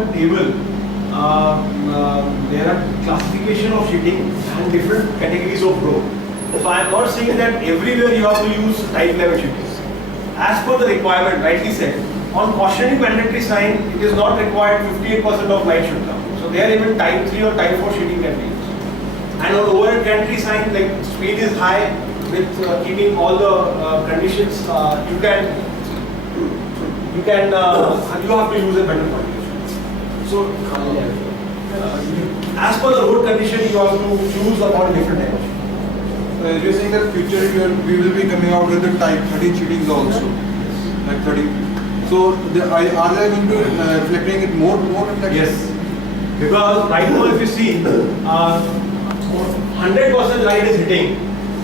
a table, there are classification of sheeting and different categories of road. So I am not saying that everywhere you have to use type level sheeting. As per the requirement, rightly said, on cautionary mandatory sign, it is not required 58% of light should come. So there even type 3 or type 4 sheeting can be used. And on overhead gantry sign, like speed is high with keeping all the conditions, you have to use a better qualification. So as per the road condition, you have to choose upon different dimensions. You're saying that future we will be coming out with the type 30 sheetings also, like 30. So are they going to reflecting it more reflection? Yes, because right now if you see, 100% light is hitting,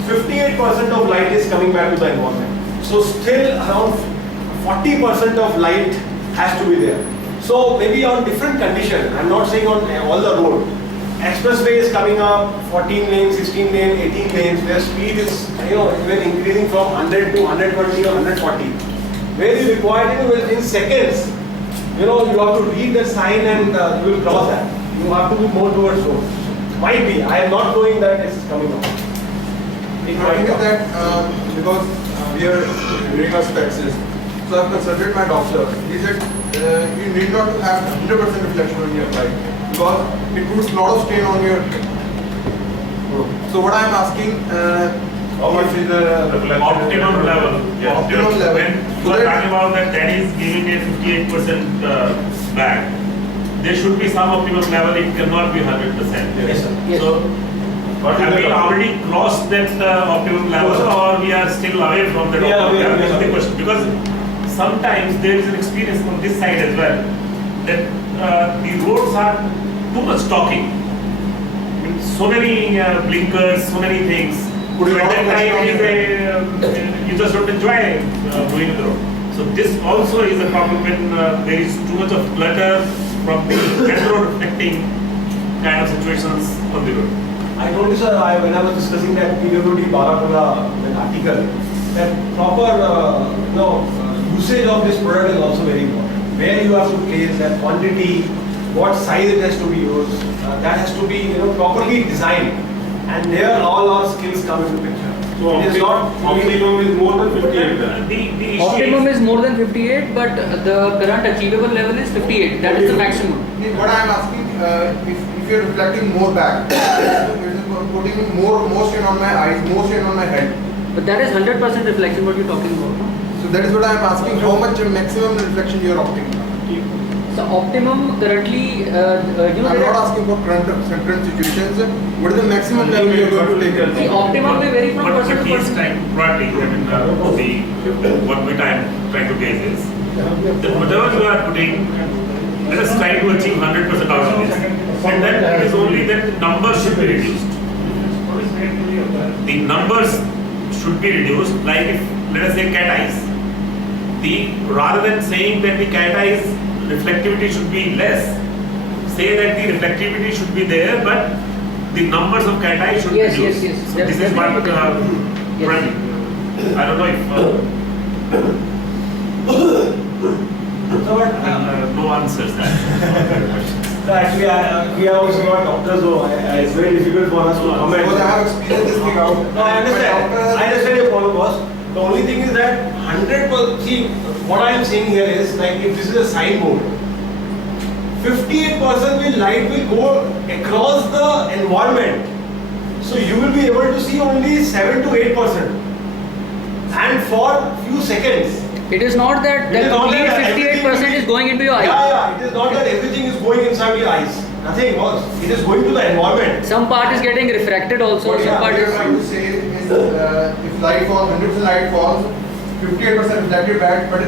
58% of light is coming back to the environment. So still around 40% of light has to be there. So maybe on different condition, I'm not saying on all the road. Expressway is coming up, 14 lanes, 16 lanes, 18 lanes, where speed is even increasing from 100 to 120 or 140. Where you require in seconds, you have to read the sign and you will cross that. You have to be more towards road. Might be. I am not knowing that this is coming up. I think that because we are doing our specs, so I've consulted my doctor. He said you need not to have 100% reflection on your light because it puts a lot of strain on your. So what I am asking, how much is the optimum level? Yes. Optimum level. When you are talking about that is giving a 58% back. There should be some optimum level. It cannot be 100%. Yes, sir. Yes. So, have we already crossed that optimum level, or we are still away from that optimum level? This is the question. Because sometimes there is an experience from this side as well that the roads are too much talking. So many blinkers, so many things. But at that time, you just don't enjoy doing the road. So this also is a problem when there is too much of clutter from the metro reflecting kind of situations on the road. I told you, sir, when I was discussing that PWD Barakulla article, that proper usage of this product is also very important. Where you have to place that quantity, what size it has to be used, that has to be properly designed. And there all our skills come into picture. So it is not optimum is more than 58. Optimum is more than 58, but the current achievable level is 58. That is the maximum. What I am asking, if you are reflecting more back, putting more strain on my eyes, more strain on my head. But that is 100% reflection. What you are talking about? No? So that is what I am asking. How much maximum reflection you are opting? So optimum currently, I'm not asking for current situations. What is the maximum level you are going to take? The optimum may vary from person to But he is person. trying broadly. What I am trying to gauge is that whatever you are putting, let us try to achieve 100% out of this. And then it is only that numbers should be reduced. The numbers should be reduced, like if, let us say, cat eyes. Rather than saying that the cat eyes reflectivity should be less, say that the reflectivity should be there, but the numbers of cat eyes should be reduced. Yes. So this is what Yes. I don't know if no answers. So actually, we are also not doctors, so it's very difficult for us to comment. Because I have experienced this thing out. No, I understand. I understand your point, boss. The only thing is that 100%. See, what I am saying here is like if this is a signboard, 58% light will go across the environment. So you will be able to see only 7 to 8%, and for few seconds. It is not that the complete 58% is going into your eye. Yeah. It is not that everything is going inside your eyes. Nothing, boss. It is going to the environment. Some part is getting refracted also. What Some part I am is. trying to say is if light falls, 100% light falls, 58% reflected back, but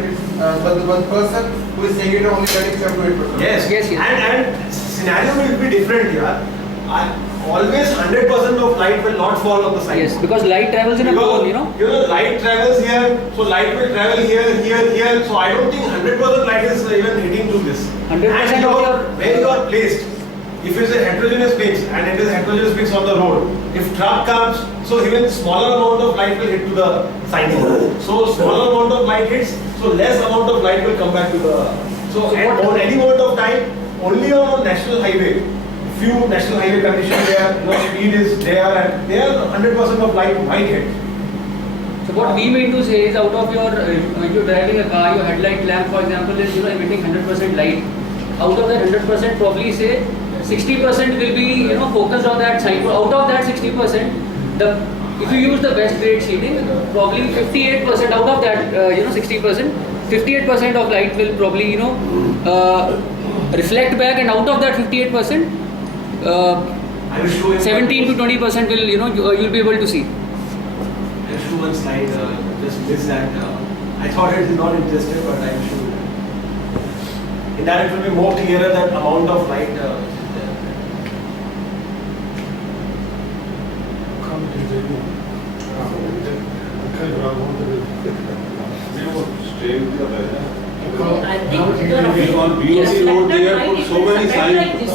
the one person who is saying it only getting 7 to 8%. Yes. And scenario will be different here. Always 100% of light will not fall on the side. Yes, because light travels in a cone, light travels here, so light will travel here. So I don't think 100% light is even hitting to this. 100% and where you are placed, if it is a heterogeneous mix and it is a heterogeneous mix on the road, if truck comes, so even smaller amount of light will hit to the signboard. So smaller amount of light hits, so less amount of light will come back to the. So on any moment of time, only on national highway, few national highway conditions where speed is there and there 100% of light might hit. So what we mean to say is, out of your, if you're driving a car, your headlight lamp, for example, is emitting 100% light. Out of that 100%, probably say 60% will be focused on that side. Out of that 60%, if you use the best grade shading, probably 58% out of that 60%, 58% of light will probably reflect back, and out of that 58%, I will show you 17 to 20% will you'll be able to see. I'll show one slide. Just miss that. I thought it is not interested, but I will show you. In that it will be more clearer that amount of light. I think on BOC road they have put so many signs.